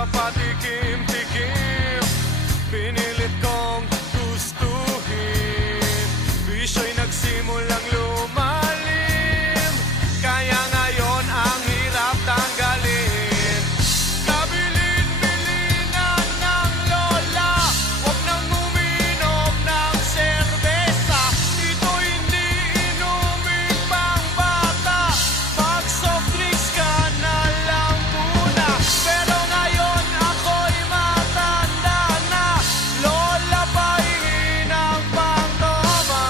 sa patikim-tikim. Pinilit kong gustuhin, bisyo'y nagsimulang lumalim. Kaya ngayon ang hirap tanggalin. Kabilin-bilinan ng lola, huwag nang uminom ng serbesa. Ito hindi inuming pang bata, mag-soft drinks ka na lang muna. Pero ngayon ako'y matanda na, lola pahingi ng pangtoma.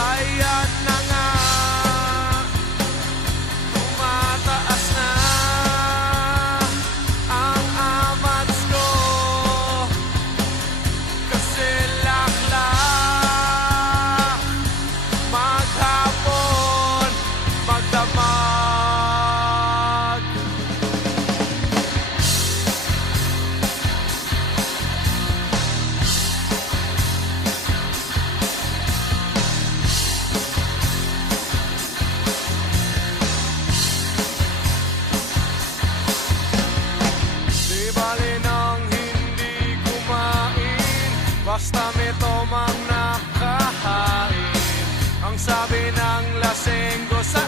Ayan na nga, tumataas na ang amats ko, kasi laklak maghapon magdamag. Di bali nang hindi kumain, basta may tomang nakahain. Ang sabi ng lasenggo sa